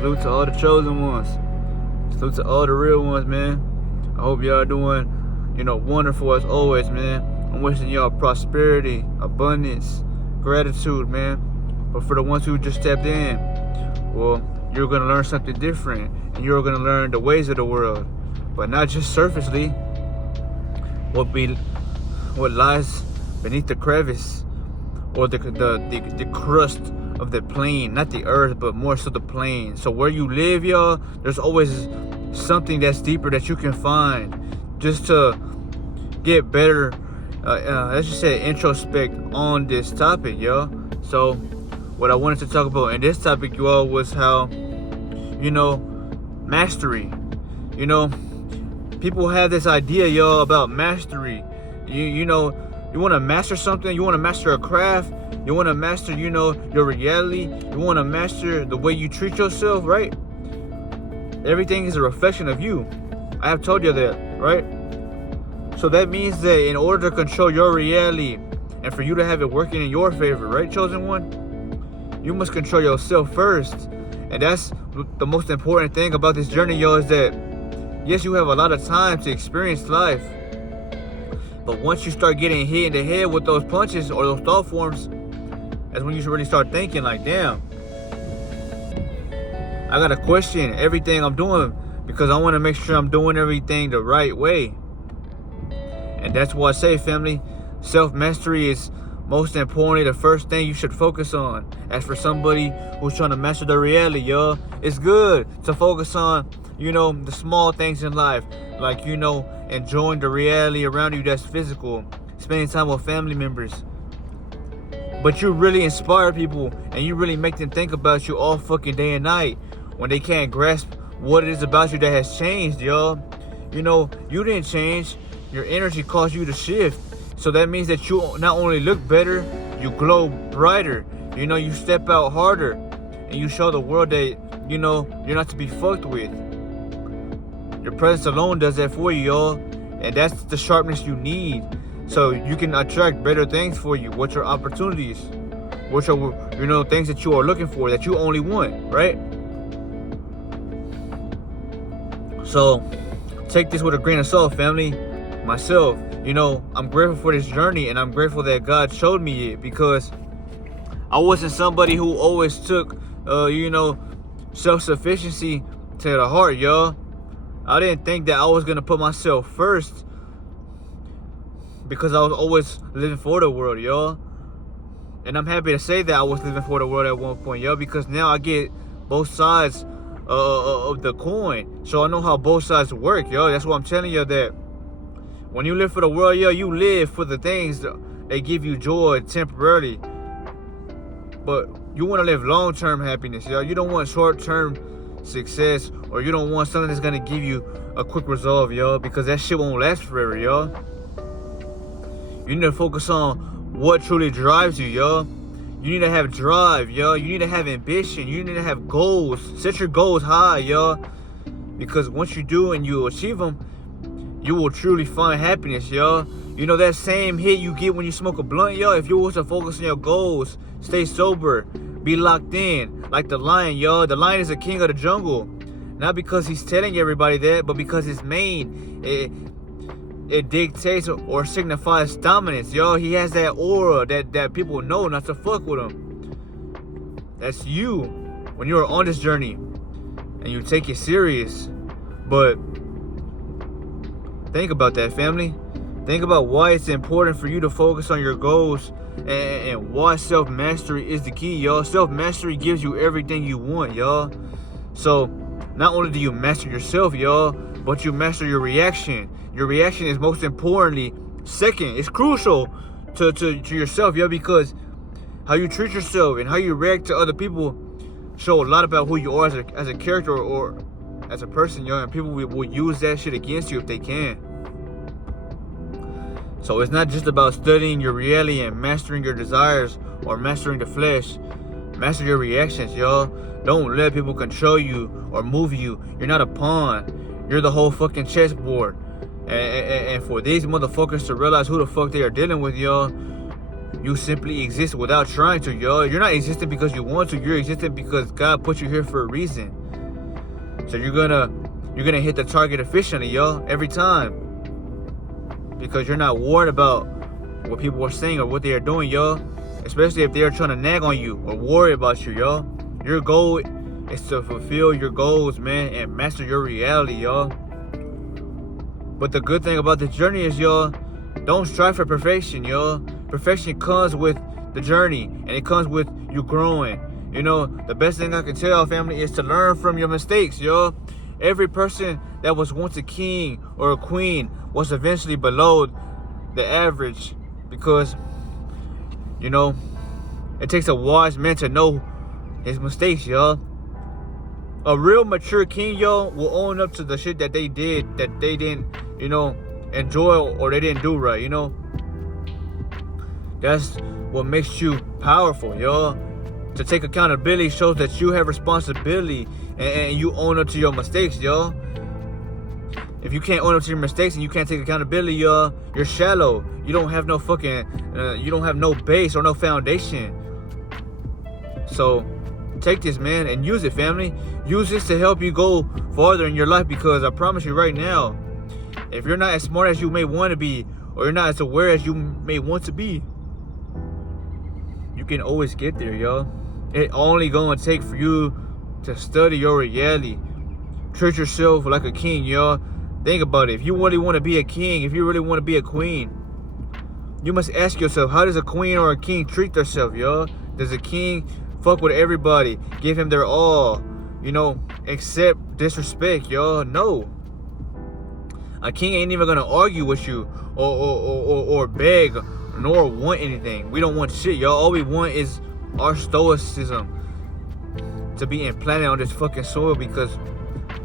Salute to all the chosen ones. Salute to all the real ones, man. I hope y'all doing, wonderful as always, man. I'm wishing y'all prosperity, abundance, gratitude, man. But for the ones who just stepped in, well, you're going to learn something different. And you're going to learn the ways of the world. But not just surfacely. What lies beneath the crevice, or the crust of the plane, not the earth, but more so the plane. So where you live, y'all, there's always something that's deeper that you can find, just to get better. Let's just say introspect on this topic, y'all. So what I wanted to talk about in this topic, y'all, was how, mastery. People have this idea, y'all, about mastery. You want to master something. You want to master a craft. You want to master, your reality. You want to master the way you treat yourself, right? Everything is a reflection of you. I have told you that, right? So that means that in order to control your reality and for you to have it working in your favor, right, chosen one? You must control yourself first. And that's the most important thing about this journey, y'all, is that, yes, you have a lot of time to experience life. But once you start getting hit in the head with those punches or those thought forms, that's when you should really start thinking like, damn, I gotta question everything I'm doing, because I want to make sure I'm doing everything the right way. And that's why I say, family, self-mastery is most importantly the first thing you should focus on. As for somebody who's trying to master their reality, y'all, it's good to focus on, the small things in life, like, enjoying the reality around you that's physical, spending time with family members. But you really inspire people, and you really make them think about you all fucking day and night when they can't grasp what it is about you that has changed, y'all. You didn't change. Your energy caused you to shift. So that means that you not only look better, you glow brighter. You step out harder, and you show the world that, you're not to be fucked with. Your presence alone does that for you, y'all. And that's the sharpness you need, so you can attract better things for you. What's your opportunities? Which are, things that you are looking for, that you only want, right? So take this with a grain of salt, family. Myself, I'm grateful for this journey, and I'm grateful that God showed me it, because I wasn't somebody who always took, self-sufficiency to the heart, y'all. I didn't think that I was going to put myself first, because I was always living for the world, y'all. And I'm happy to say that I was living for the world at one point, y'all, because now I get both sides of the coin. So I know how both sides work, y'all. That's why I'm telling you that when you live for the world, y'all, you live for the things that give you joy temporarily. But you want to live long-term happiness, y'all. You don't want short-term success, or you don't want something that's going to give you a quick resolve, y'all, because that shit won't last forever, y'all. You need to focus on what truly drives you, y'all. You need to have drive, y'all. You need to have ambition. You need to have goals. Set your goals high, y'all, because once you do and you achieve them, you will truly find happiness, y'all. That same hit you get when you smoke a blunt, y'all. If you was to focus on your goals, stay sober, be locked in, like the lion, y'all. The lion is the king of the jungle. Not because he's telling everybody that, but because his mane, it dictates or signifies dominance, y'all. He has that aura that people know not to fuck with him. That's you when you're on this journey and you take it serious. But think about that, family. Think about why it's important for you to focus on your goals, and why self-mastery is the key, y'all. Self-mastery gives you everything you want, y'all. So not only do you master yourself, y'all, but you master your reaction. Your reaction is most importantly second. It's crucial to yourself, y'all, because how you treat yourself and how you react to other people show a lot about who you are as a character or as a person, y'all. And people will use that shit against you if they can. So it's not just about studying your reality and mastering your desires or mastering the flesh. Master your reactions, y'all. Don't let people control you or move you. You're not a pawn. You're the whole fucking chessboard. And for these motherfuckers to realize who the fuck they are dealing with, y'all, you simply exist without trying to, y'all. You're not existing because you want to. You're existing because God put you here for a reason. So you're gonna hit the target efficiently, yo, every time. Because you're not worried about what people are saying or what they are doing, yo. Especially if they are trying to nag on you or worry about you, yo. Your goal is to fulfill your goals, man, and master your reality, yo. But the good thing about this journey is, yo, don't strive for perfection, yo. Perfection comes with the journey, and it comes with you growing. You know, the best thing I can tell y'all, family, is to learn from your mistakes, yo. Every person that was once a king or a queen was eventually below the average, because, you know, it takes a wise man to know his mistakes, yo. A real mature king, yo, will own up to the shit that they did, that they didn't, you know, enjoy or they didn't do right, you know. That's what makes you powerful, yo. To take accountability shows that you have responsibility and you own up to your mistakes, yo. If you can't own up to your mistakes and you can't take accountability, yo, you're shallow. You don't have no fucking, you don't have no base or no foundation. So take this, man, and use it, family. Use this to help you go farther in your life, because I promise you right now, if you're not as smart as you may want to be, or you're not as aware as you may want to be, you can always get there, yo. It only gonna take for you to study your reality. Treat yourself like a king, yo. Think about it. If you really want to be a king, if you really want to be a queen, you must ask yourself, how does a queen or a king treat themselves, yo? Does a king fuck with everybody, give him their all, you know, accept disrespect, yo? No. A king ain't even gonna argue with you or beg nor want anything. We don't want shit, yo. All we want is our stoicism to be implanted on this fucking soil, because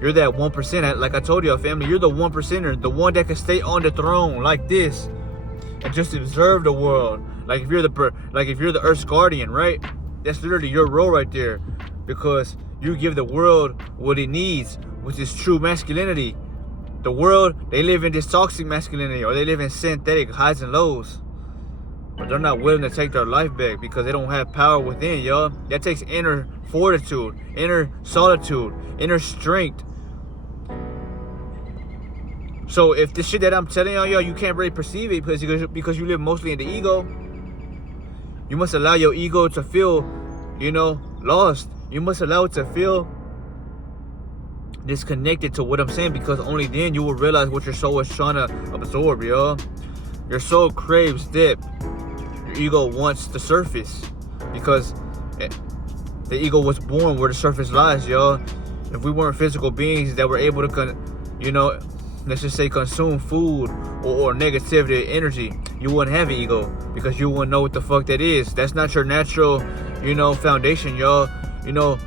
you're that 1%. Like I told y'all, family, you're the 1%er, the one that can stay on the throne like this and just observe the world. Like if you're the Earth's guardian, right? That's literally your role right there, because you give the world what it needs, which is true masculinity. The world, they live in this toxic masculinity, or they live in synthetic highs and lows. But they're not willing to take their life back because they don't have power within, yo. That takes inner fortitude, inner solitude, inner strength. So if the shit that I'm telling y'all, yo, you can't really perceive it because you live mostly in the ego, you must allow your ego to feel, you know, lost. You must allow it to feel disconnected to what I'm saying, because only then you will realize what your soul is trying to absorb, yo. Your soul craves depth. Your ego wants the surface, because the ego was born where the surface lies, yo. If we weren't physical beings that were able to, you know, let's just say consume food or negativity energy, you wouldn't have an ego, because you wouldn't know what the fuck that is. That's not your natural, you know, foundation, y'all. You know,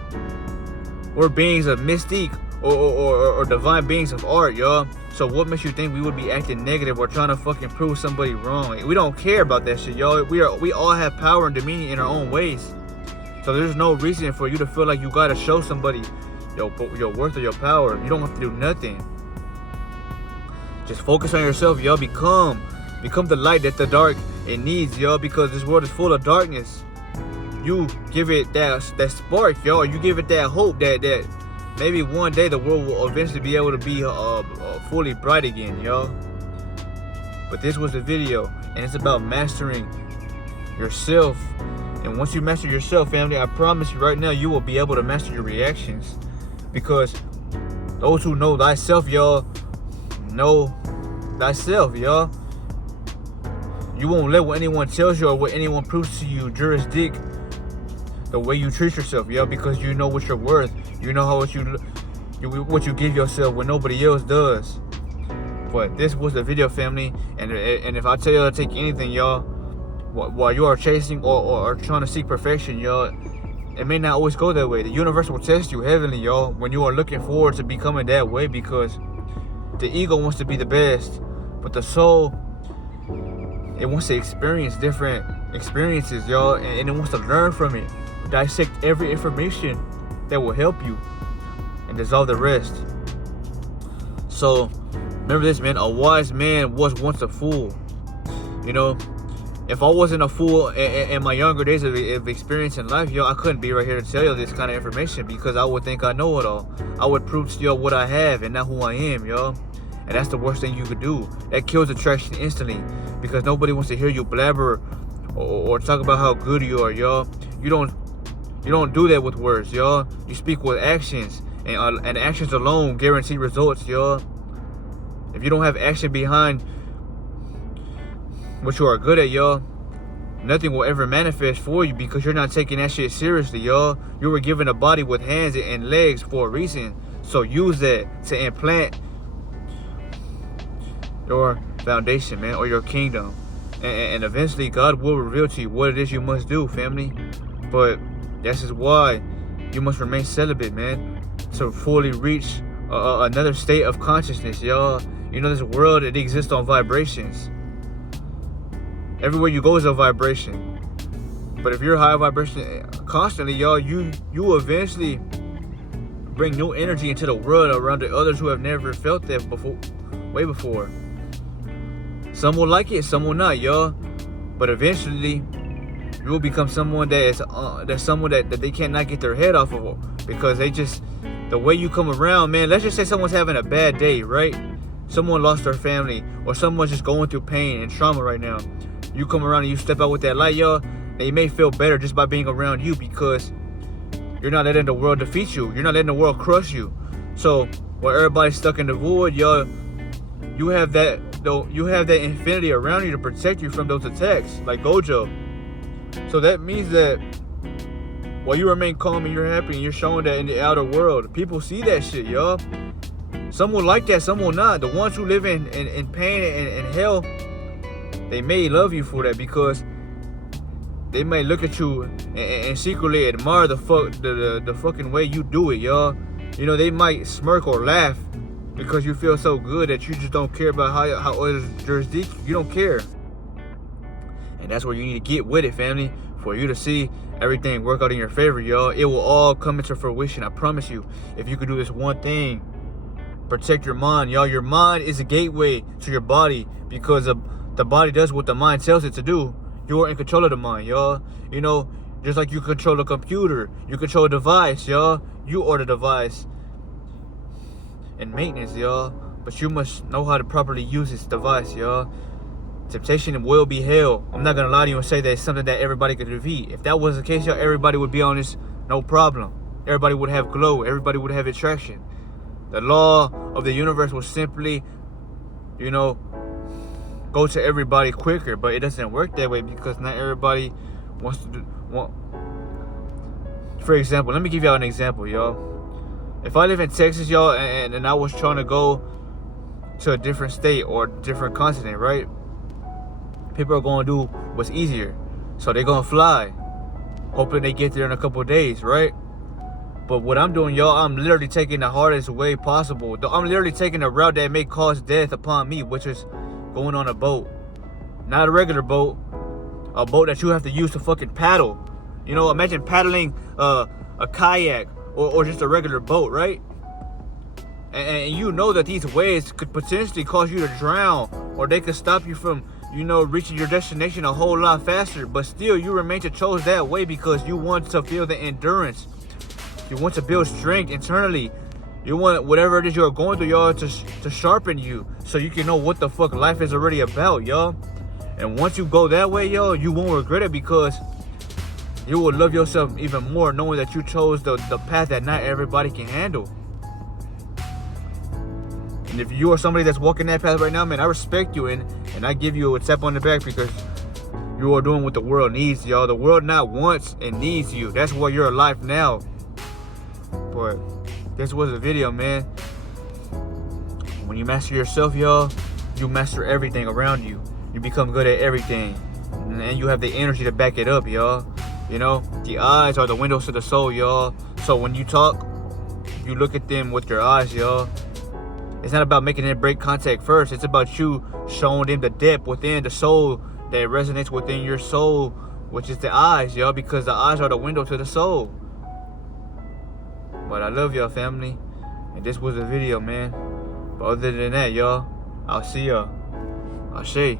we're beings of mystique or divine beings of art, y'all. So what makes you think we would be acting negative or trying to fucking prove somebody wrong? We don't care about that shit, y'all. We all have power and dominion in our own ways. So there's no reason for you to feel like you gotta show somebody your worth or your power. You don't have to do nothing. Just focus on yourself, y'all. Become the light that the dark it needs, y'all, because this world is full of darkness. You give it that spark, y'all. You give it that hope that maybe one day the world will eventually be able to be fully bright again, y'all. But this was the video, and it's about mastering yourself. And once you master yourself, family, I promise you right now, you will be able to master your reactions, because those who know thyself, y'all, know thyself, y'all. You won't let what anyone tells you or what anyone proves to you jurisdict the way you treat yourself, y'all, because you know what you're worth. You know what you give yourself when nobody else does. But this was the video, family, and if I tell you to take anything, y'all, while you are chasing or trying to seek perfection, y'all, it may not always go that way. The universe will test you heavily, y'all, when you are looking forward to becoming that way, because the ego wants to be the best, but the soul, it wants to experience different experiences, y'all, and it wants to learn from it, dissect every information that will help you, and dissolve the rest. So remember this, man. A wise man was once a fool. You know, if I wasn't a fool in my younger days of experience in life, yo, I couldn't be right here to tell you this kind of information because I would think I know it all. I would prove to you what I have and not who I am, yo. And that's the worst thing you could do. That kills attraction instantly because nobody wants to hear you blabber or talk about how good you are, yo. You don't do that with words, yo. You speak with actions, and actions alone guarantee results, yo. If you don't have action behind what you are good at, yo, nothing will ever manifest for you because you're not taking that shit seriously, yo. You were given a body with hands and legs for a reason. So use that to implant your foundation, man, or your kingdom. And eventually God will reveal to you what it is you must do, family. But this is why you must remain celibate, man, to fully reach another state of consciousness, y'all. You know, this world, it exists on vibrations. Everywhere you go is a vibration. But if you're high vibration constantly, y'all, you eventually bring new energy into the world around the others who have never felt that before, way before. Some will like it, some will not, y'all. But eventually, you will become someone that is that's someone that they cannot get their head off of because they just, the way you come around, man. Let's just say someone's having a bad day, right? Someone lost their family, or someone's just going through pain and trauma right now. You come around and you step out with that light, y'all, they may feel better just by being around you because you're not letting the world defeat you. You're not letting the world crush you. So while everybody's stuck in the void, y'all, you have that infinity around you to protect you from those attacks, like Gojo. So that means that while you remain calm and you're happy and you're showing that in the outer world, people see that shit, y'all. Some will like that, some will not. The ones who live in pain and hell, they may love you for that because they may look at you and secretly admire the fucking way you do it, y'all. You know, they might smirk or laugh because you feel so good that you just don't care about how others jurisdiction. You don't care. And that's where you need to get with it, family, for you to see everything work out in your favor, y'all. It will all come into fruition, I promise you. If you could do this one thing, protect your mind, y'all. Your mind is a gateway to your body because the body does what the mind tells it to do. You are in control of the mind, y'all. You know, just like you control a computer, you control a device, y'all. You are the device and maintenance, y'all. But you must know how to properly use this device, y'all. Temptation will be hell. I'm not gonna lie to you and say that it's something that everybody could defeat. If that was the case, y'all, everybody would be on this, no problem. Everybody would have glow. Everybody would have attraction. The law of the universe will simply, you know, go to everybody quicker. But it doesn't work that way because not everybody wants to For example, let me give y'all an example, y'all. If I live in Texas, y'all, and I was trying to go to a different state or different continent, right? People are going to do what's easier. So they're going to fly, hoping they get there in a couple of days, right? But what I'm doing, y'all, I'm literally taking the hardest way possible. I'm literally taking a route that may cause death upon me, which is going on a boat. Not a regular boat. A boat that you have to use to fucking paddle. You know, imagine paddling a kayak or just a regular boat, right? And you know that these waves could potentially cause you to drown, or they could stop you from, you know, reaching your destination a whole lot faster. But still, you remain to chose that way because you want to feel the endurance. You want to build strength internally. You want whatever it is you're going through, y'all, to sharpen you so you can know what the fuck life is already about, y'all. And once you go that way, y'all, you won't regret it because you will love yourself even more knowing that you chose the path that not everybody can handle. And if you are somebody that's walking that path right now, man, I respect you and I give you a tap on the back because you are doing what the world needs, y'all. The world not wants and needs you. That's why you're alive now. But this was a video, man. When you master yourself, y'all, you master everything around you. You become good at everything. And you have the energy to back it up, y'all. You know, the eyes are the windows to the soul, y'all. So when you talk, you look at them with your eyes, y'all. It's not about making them break contact first. It's about you showing them the depth within the soul that resonates within your soul, which is the eyes, y'all, because the eyes are the window to the soul. But I love y'all, family. And this was a video, man. But other than that, y'all, I'll see y'all. Ashe.